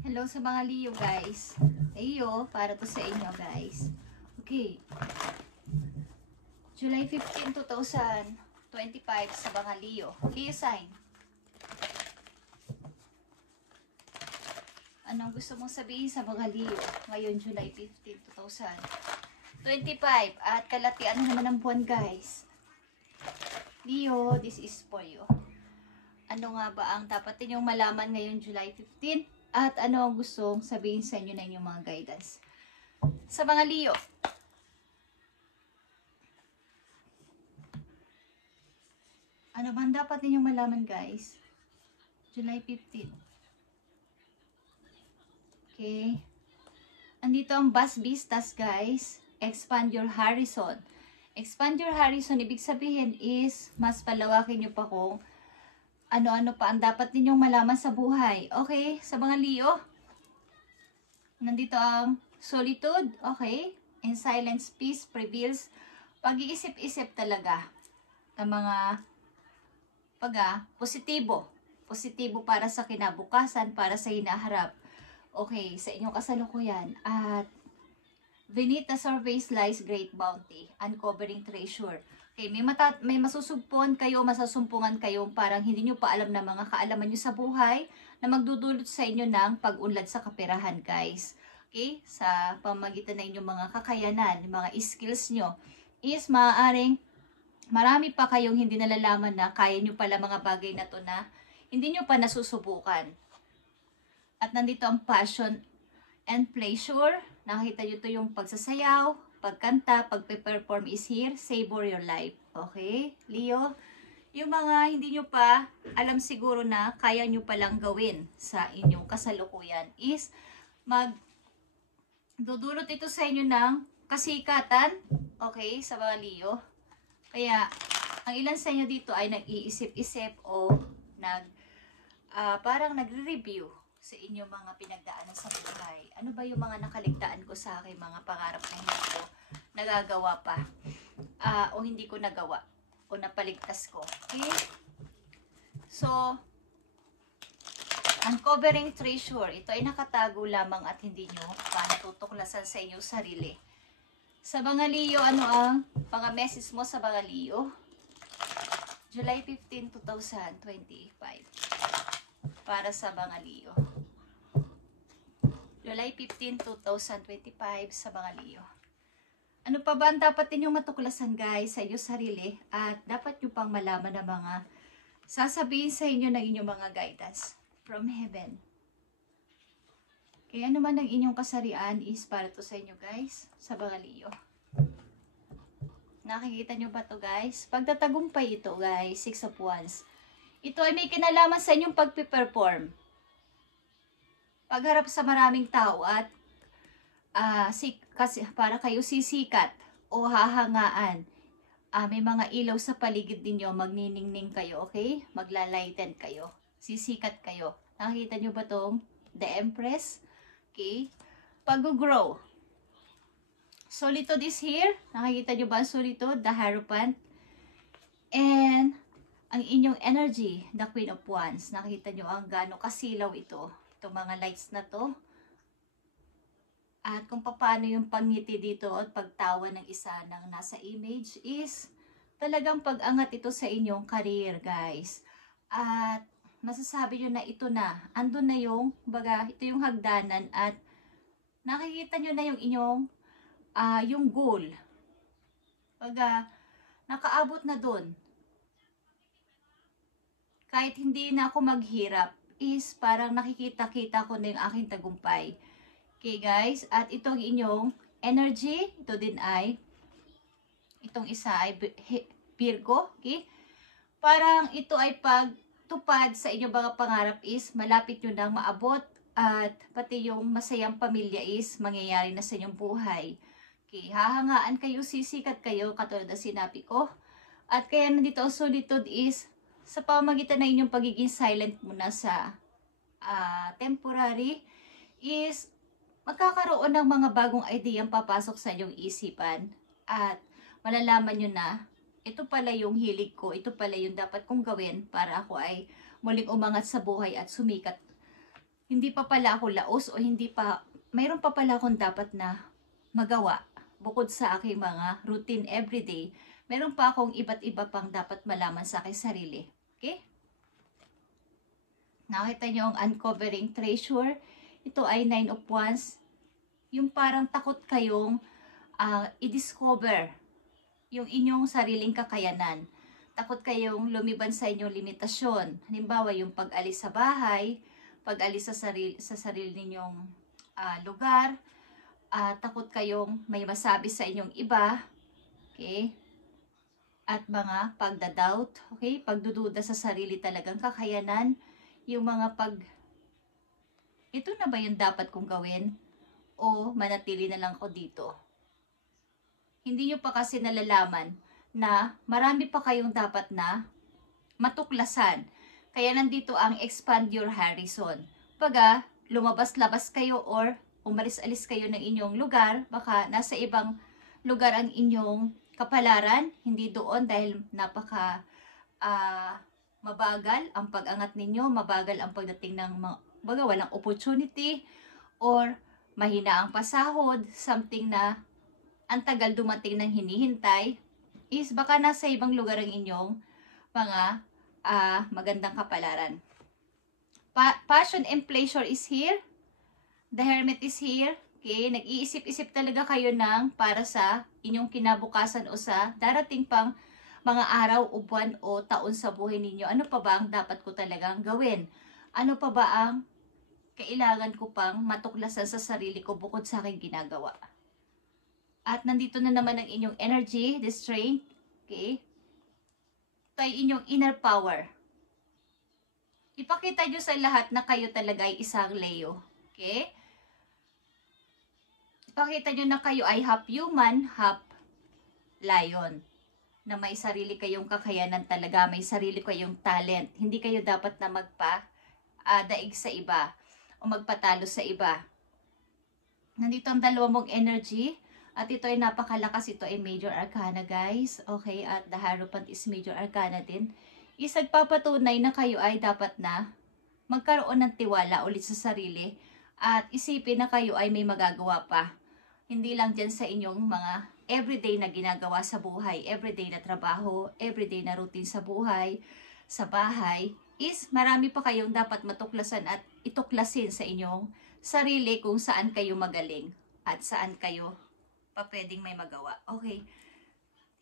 Hello sa mga Leo guys. Ayo, para to sa inyo guys. Okay. July 15, 2025 sa mga Leo. Leo sign. Anong gusto mong sabihin sa mga Leo ngayon July 15, 2025 at kalatian naman ng buwan guys. Leo, this is for you. Ano nga ba ang dapat ninyong malaman ngayon July 15? At ano ang gustong sabihin sa inyo na inyong mga guidance? Sa mga Leo. Ano bang dapat ninyong malaman guys? July 15. Okay. Andito ang Bus Vistas guys. Expand your horizon. Expand your horizon, ibig sabihin is mas palawakin nyo pa kung ano-ano pa ang dapat ninyong malaman sa buhay. Okay, sa mga Leo. Nandito ang solitude. Okay. And silence, peace prevails. Pag-iisip-isip talaga. Ang mga positibo. Positibo para sa kinabukasan, para sa hinaharap. Okay, sa inyong kasalukuyan. At beneath the surface lies great bounty, uncovering treasure. Okay, may masusugpon kayo, masasumpungan kayo parang hindi nyo pa alam na mga kaalaman nyo sa buhay na magdudulot sa inyo ng pag-unlad sa kaperahan guys. Okay, sa pamagitan na inyong mga kakayanan, mga skills nyo is maaaring marami pa kayong hindi nalalaman na kaya nyo pala mga bagay na to na hindi nyo pa nasusubukan. At nandito ang passion and pleasure. Nakita nyo to yung pagsasayaw, pagkanta, pagpe-perform is here. Savor your life. Okay? Leo, yung mga hindi nyo pa alam siguro na kaya nyo palang gawin sa inyong kasalukuyan is magdudulot ito sa inyo ng kasikatan. Okay? Sa mga Leo. Kaya, ang ilan sa inyo dito ay nag-iisip-isip o parang nagre-review sa inyong mga pinagdaanan sa buhay. Ano ba yung mga nakaligtaan ko sa aking mga pangarap na hindi ko nagagawa pa? O hindi ko nagawa? O napaligtas ko? Okay? So, uncovering treasure. Ito ay nakatago lamang at hindi nyo pa natutuklasan sa inyong sarili. Sa mga Leo, ano ang mga message mo sa mga Leo? July 15, 2025. Para sa mga Leo. July 15, 2025 sa mga Leo. Ano pa ba ang dapat ninyong matuklasan guys sa inyong sarili at dapat nyo pang malaman na mga sasabihin sa inyo ng inyong mga guidance from heaven. Kaya naman ang inyong kasarian is para to sa inyo guys, sa mga Leo. Nakikita nyo ba to guys? Pagtatagumpay ito guys, 6 of Wands. Ito ay may kinalaman sa inyong pagpiperform. Pagharap sa maraming tao at kasi para kayo sisikat o hahangaan. May mga ilaw sa paligid ninyo, magniningning kayo, okay? Maglalighten kayo. Sisikat kayo. Nakikita nyo ba tong The Empress? Okay? Pag-grow. Solitude is here. Nakikita nyo ba ang solitude? The Hierophant. And ang inyong energy, the Queen of Wands. Nakita nyo ang gaano kasilaw ito. Itong mga lights na to. At kung paano yung pangngiti dito at pagtawa ng isa ng nasa image is talagang pag-angat ito sa inyong career guys. At masasabi nyo na ito na. Andun na yung, ito yung hagdanan at nakikita nyo na yung inyong yung goal. Nakaabot na dun. Kahit hindi na ako maghirap, is parang nakikita-kita ko na yung aking tagumpay. Okay guys, at itong inyong energy, ito din ay, itong isa ay Virgo, okay? Parang ito ay pagtupad sa inyong mga pangarap is malapit nyo nang maabot at pati yung masayang pamilya is mangyayari na sa inyong buhay. Okay, hahangaan kayo, sisikat kayo, katulad na sinabi ko. At kaya nandito ang solitude is sa pamamagitan ng inyong pagiging silent muna sa temporary is magkakaroon ng mga bagong idea ang papasok sa inyong isipan at malalaman nyo na ito pala yung hilig ko, ito pala yung dapat kong gawin para ako ay muling umangat sa buhay at sumikat hindi pa pala ako laos o mayroon pa pala akong dapat na magawa. Bukod sa aking mga routine everyday, meron pa akong iba't iba pang dapat malaman sa aking sarili. Okay? Nakita nyo ang uncovering treasure. Ito ay 9 of Wands. Yung parang takot kayong i-discover yung inyong sariling kakayanan. Takot kayong lumiban sa inyong limitasyon. Halimbawa, yung pag-alis sa bahay, pag-alis sa sarili ninyong lugar, takot kayong may masabi sa inyong iba, okay? At mga pagdadoubt, okay? Pagdududa sa sarili talagang kakayanan, yung mga ito na ba yung dapat kong gawin? O manatili na lang ako dito? Hindi nyo pa kasi nalalaman na marami pa kayong dapat na matuklasan. Kaya nandito ang expand your horizon. Pag lumabas-labas kayo or umalis-alis kayo ng inyong lugar, baka nasa ibang lugar ang inyong kapalaran, hindi doon dahil mabagal ang pag-angat ninyo, mabagal ang pagdating ng walang opportunity, or mahina ang pasahod, something na ang tagal dumating ng hinihintay, is baka nasa ibang lugar ang inyong mga magandang kapalaran. Passion and pleasure is here. The Hermit is here. Okay, nag-iisip-isip talaga kayo ng para sa inyong kinabukasan o sa darating pang mga araw o buwan o taon sa buhay ninyo. Ano pa ba ang dapat ko talagang gawin? Ano pa ba ang kailangan ko pang matuklasan sa sarili ko bukod sa aking ginagawa? At nandito na naman ang inyong energy, the strength. Okay? Ito ay inyong inner power. Ipakita nyo sa lahat na kayo talaga ay isang Leo. Okay? Ipakita nyo na kayo ay half human, half lion. Na may sarili kayong kakayanan talaga, may sarili kayong talent. Hindi kayo dapat na daig sa iba o magpatalo sa iba. Nandito ang dalawa mong energy. At ito ay napakalakas. Ito ay Major Arcana, guys. Okay, at the Hierophant is Major Arcana din. Isagpapatunay na kayo ay dapat na magkaroon ng tiwala ulit sa sarili. At isipin na kayo ay may magagawa pa. Hindi lang dyan sa inyong mga everyday na ginagawa sa buhay. Everyday na trabaho, everyday na routine sa buhay, sa bahay. Is marami pa kayong dapat matuklasan at ituklasin sa inyong sarili kung saan kayo magaling. At saan kayo pa pwedeng may magawa. Okay.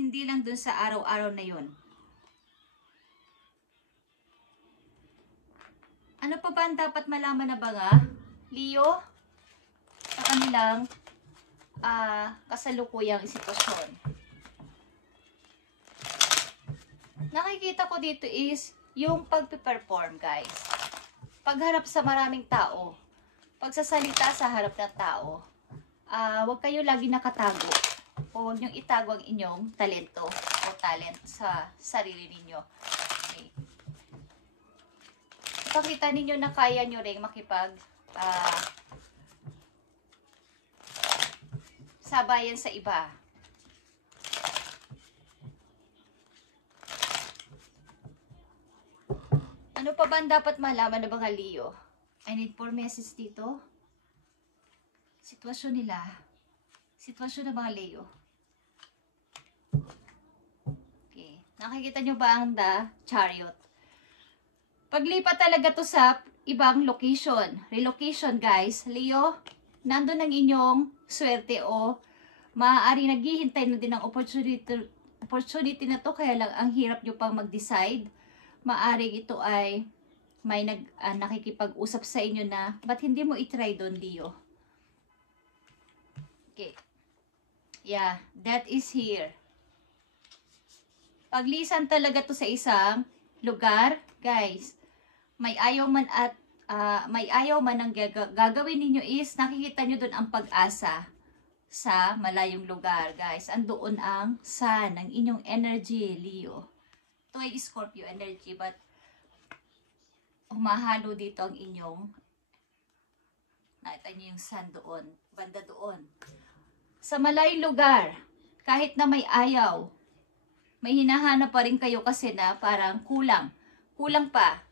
Hindi lang dun sa araw-araw na yun. Ano pa ba ang dapat malaman na ba nga, Leo? Sa kanilang kasalukuyang sitwasyon. Nakikita ko dito is yung pagpe-perform, guys. Pagharap sa maraming tao. Pagsasalita sa harap ng tao. Huwag kayo lagi nakatago o huwag niyong itago ang inyong talento o talent sa sarili ninyo. Okay. Ipakita ninyo na kaya nyo rin sabayan sa iba. Ano pa ba ang dapat malaman na mga Leo? I need 4 messages dito. Sitwasyon nila. Sitwasyon ng mga Leo. Okay. Nakikita nyo ba ang the Chariot? Paglipat talaga to sa ibang location. Relocation, guys. Leo, nandun ang inyong swerte o maaari naghihintay na din ang opportunity na to. Kaya lang ang hirap nyo pang mag-decide. Maaari ito ay may nakikipag-usap sa inyo na ba't hindi mo itry doon, Leo? Okay. Yeah, that is here. Paglisan talaga to sa isang lugar, guys. May ayaw man ang gagawin ninyo is nakikita nyo doon ang pag-asa sa malayong lugar, guys. Andoon ang sun, ang inyong energy, Leo. Ito ay Scorpio energy, but humahalo dito ang inyong, nakita nyo yung sun doon, banda doon. Sa malayong lugar, kahit na may ayaw, may hinahanap pa rin kayo kasi na parang kulang pa.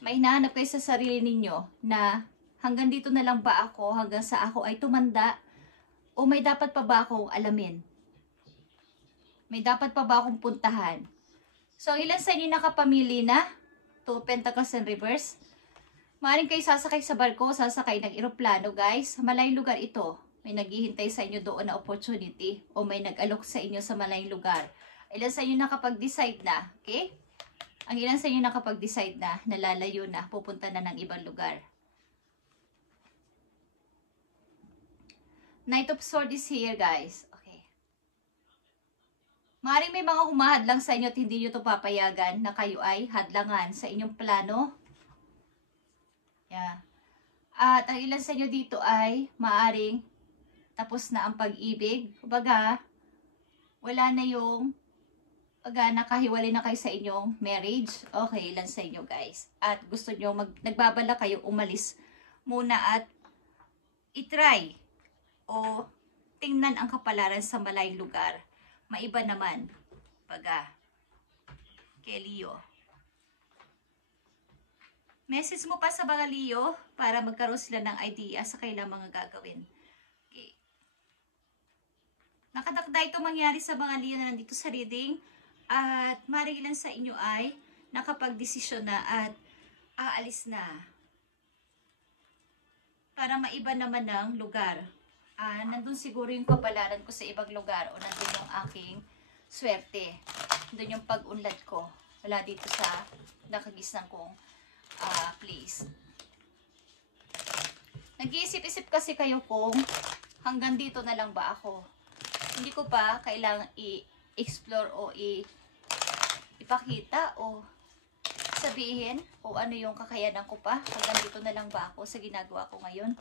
May hinahanap kayo sa sarili ninyo na Hanggang dito na lang ba ako? Hanggang sa ako ay tumanda? O may dapat pa ba akong alamin? May dapat pa ba akong puntahan? So, ilan sa inyo nakapamili na? 2 Pentacles in reverse. Maaaring kayo sasakay sa barko, sasakay ng eroplano, guys. Malayong lugar ito. May naghihintay sa inyo doon na opportunity o may nag-alok sa inyo sa malayong lugar. Ilan sa inyo nakapag-decide na, okay? Ang ilan sa inyo nakapag-decide na, nalalayo na, pupunta na ng ibang lugar. Knight of Swords is here, guys. Okay. Maaaring may mga humahadlang sa inyo at hindi nyo ito papayagan na kayo ay hadlangan sa inyong plano. Yeah. At ang ilan sa inyo dito ay maaaring tapos na ang pag-ibig. Kumbaga, wala na yung nakahiwalay na kayo sa inyong marriage. Okay, ilan sa inyo, guys. At gusto nyo, nagbabala kayo umalis muna at itry o tingnan ang kapalaran sa malayong lugar. Maiba naman. Kay Leo. Message mo pa sa mga Leo para magkaroon sila ng idea sa kailang mga gagawin. Okay. Nakadakda ito mangyari sa mga Leo na nandito sa reading. At maaaring ilan sa inyo ay nakapag-desisyon na at aalis na. Para maiba naman ng lugar. Nandun siguro yung kapalaran ko sa ibang lugar o nandun yung aking swerte. Nandun yung pag-unlad ko. Wala dito sa nakagisnan kong place. Nag-iisip-isip kasi kayo kung hanggang dito na lang ba ako. Hindi ko pa kailangang i-explore o ipakita o sabihin o ano yung kakayanan ko pa. Hanggang dito na lang ba ako sa ginagawa ko ngayon.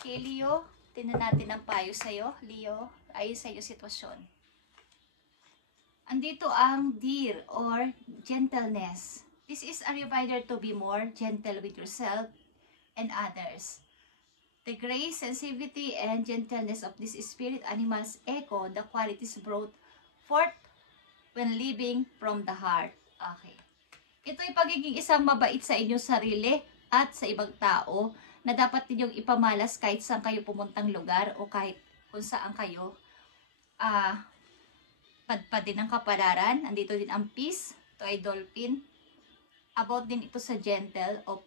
Kay Leo, tinan natin ang payo sa'yo. Leo, ayon sa iyo sitwasyon. Andito ang dear or gentleness. This is a reminder to be more gentle with yourself and others. The grace, sensitivity, and gentleness of these spirit animals echo the qualities brought forth when living from the heart. Okay. Ito'y pagiging isang mabait sa inyong sarili at sa ibang tao na dapat ninyong ipamalas kahit saan kayo pumuntang lugar o kahit kung saan kayo padpad din ang kapalaran. Andito din ang peace. Ito ay dolphin. About din ito sa gentle o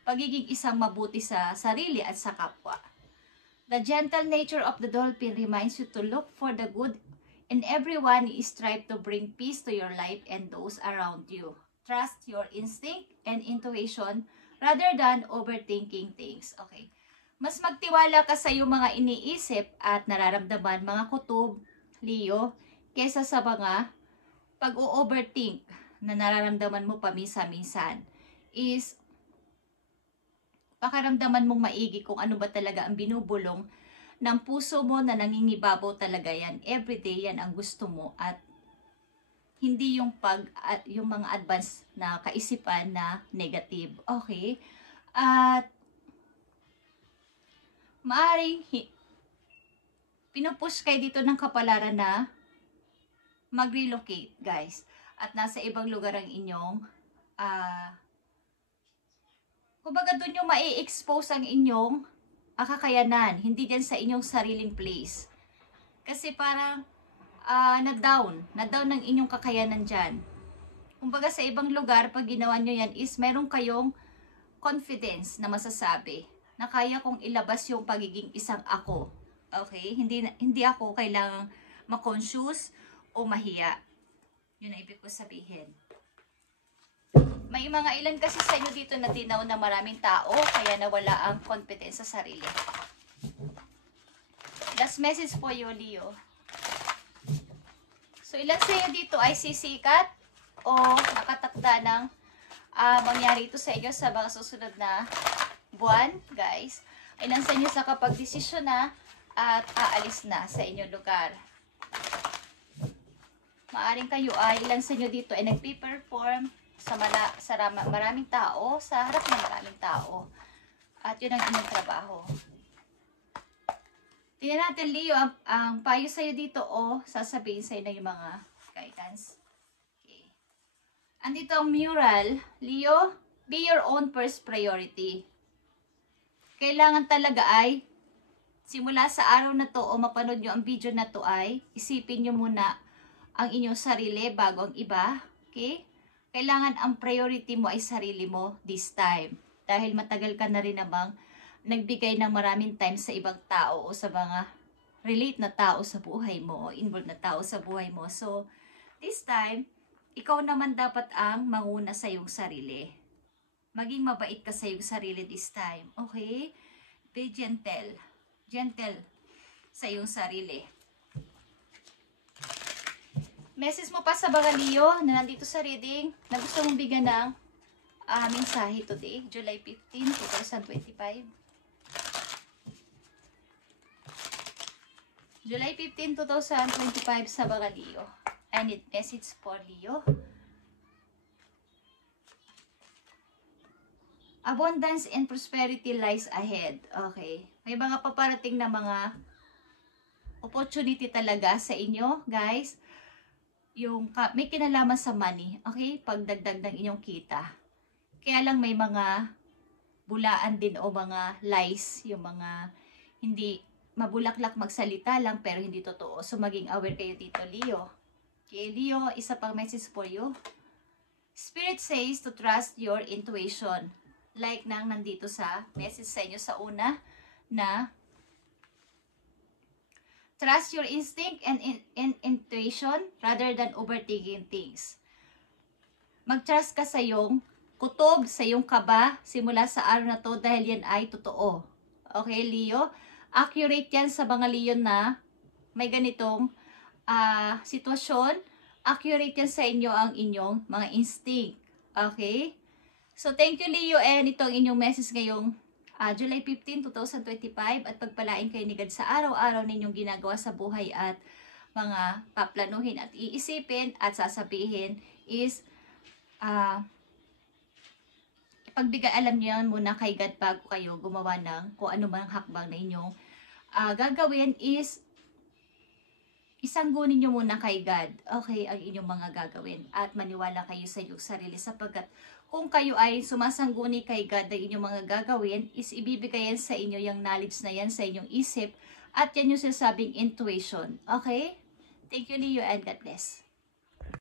pagiging isang mabuti sa sarili at sa kapwa. The gentle nature of the dolphin reminds you to look for the good in everyone. Strive to bring peace to your life and those around you. Trust your instinct and intuition rather than overthinking things. Okay. Mas magtiwala ka sa iyong mga iniisip at nararamdaman, mga kutob, Leo, kesa sa mga pag-o-overthink na nararamdaman mo paminsan-minsan. Is pakaramdaman mong maigi kung ano ba talaga ang binubulong ng puso mo na nangingibabaw talaga yan. Everyday yan ang gusto mo at hindi yung yung mga advance na kaisipan na negative. Okay? At maaring pinupush kayo dito ng kapalaran na mag-relocate, guys. At nasa ibang lugar ang inyong kumbaga doon yung mai-expose ang inyong kakayanan. Hindi din sa inyong sariling place. Kasi parang na-down ng inyong kakayanan dyan. Kumbaga sa ibang lugar, pag ginawa nyo yan is meron kayong confidence na masasabi na kaya kong ilabas yung pagiging isang ako. Okay? Hindi ako kailangang ma-conscious o mahiya. Yun ang ibig ko sabihin. May mga ilan kasi sa inyo dito na tinaw na maraming tao, kaya nawala ang confidence sa sarili. Last message for you, Leo. So, ilan sa inyo dito ay sisikat o nakatakda ng mangyari ito sa inyo sa mga susunod na buwan, guys. Ilan sa inyo sa kapag-desisyon na at aalis na sa inyong lugar. Maaring kayo ay ilan sa inyo dito ay nagpe-perform sa maraming tao, sa harap ng maraming tao. At yun ang inyong trabaho. Tingnan natin, Leo, ang payo sa'yo dito o sasabihin sa'yo na yung mga guidance. Okay. Andito ang mural. Leo, be your own first priority. kailangan talaga ay, simula sa araw na to o mapanood nyo ang video na to ay, isipin nyo muna ang inyong sarili bago ang iba. Okay? Kailangan ang priority mo ay sarili mo this time. Dahil matagal ka na rin namang nagbigay ng maraming time sa ibang tao o sa mga relate na tao sa buhay mo o involved na tao sa buhay mo. So, this time, ikaw naman dapat ang manguna sa iyong sarili. Maging mabait ka sa iyong sarili this time. Okay? Be gentle. Gentle sa iyong sarili. Message mo pa sa mga Leo na nandito sa reading na gusto mong bigyan ng mensahe today, July 15, 2025. July 15, 2025 sa mga Leo. I need message for Leo. Abundance and prosperity lies ahead. Okay. May mga paparating na mga opportunity talaga sa inyo, guys. May kinalaman sa money. Okay? Pagdagdag ng inyong kita. Kaya lang may mga bulaan din o mga lies. Yung mga hindi mabulaklak magsalita lang pero hindi totoo. So maging aware kayo dito, Leo. Okay, Leo, isa pang message for you. Spirit says to trust your intuition. Like nang nandito sa message sa inyo sa una na trust your instinct and intuition rather than overthinking things. Mag-trust ka sa iyong kutob, sa iyong kaba simula sa araw na to dahil yan ay totoo. Okay, Leo? Accurate yan sa mga Leo na may ganitong sitwasyon. Accurate yan sa inyo ang inyong mga instinct. Okay? So, thank you, Leo, and ito ang inyong message ngayong July 15, 2025 at pagpalain kayo ni God sa araw-araw ninyong ginagawa sa buhay at mga paplanuhin at iisipin at sasabihin is ipagbigay alam niyo muna kay God bago kayo gumawa ng kung ano man ang hakbang na inyong gagawin is isanggunin nyo muna kay God, okay, ang inyong mga gagawin at maniwala kayo sa inyong sarili sapagkat kung kayo ay sumasangguni kay God ang inyong mga gagawin is ibibigay yan sa inyo yung knowledge na yan sa inyong isip at yan yung sinasabing intuition, okay? Thank you, Leo, and God bless.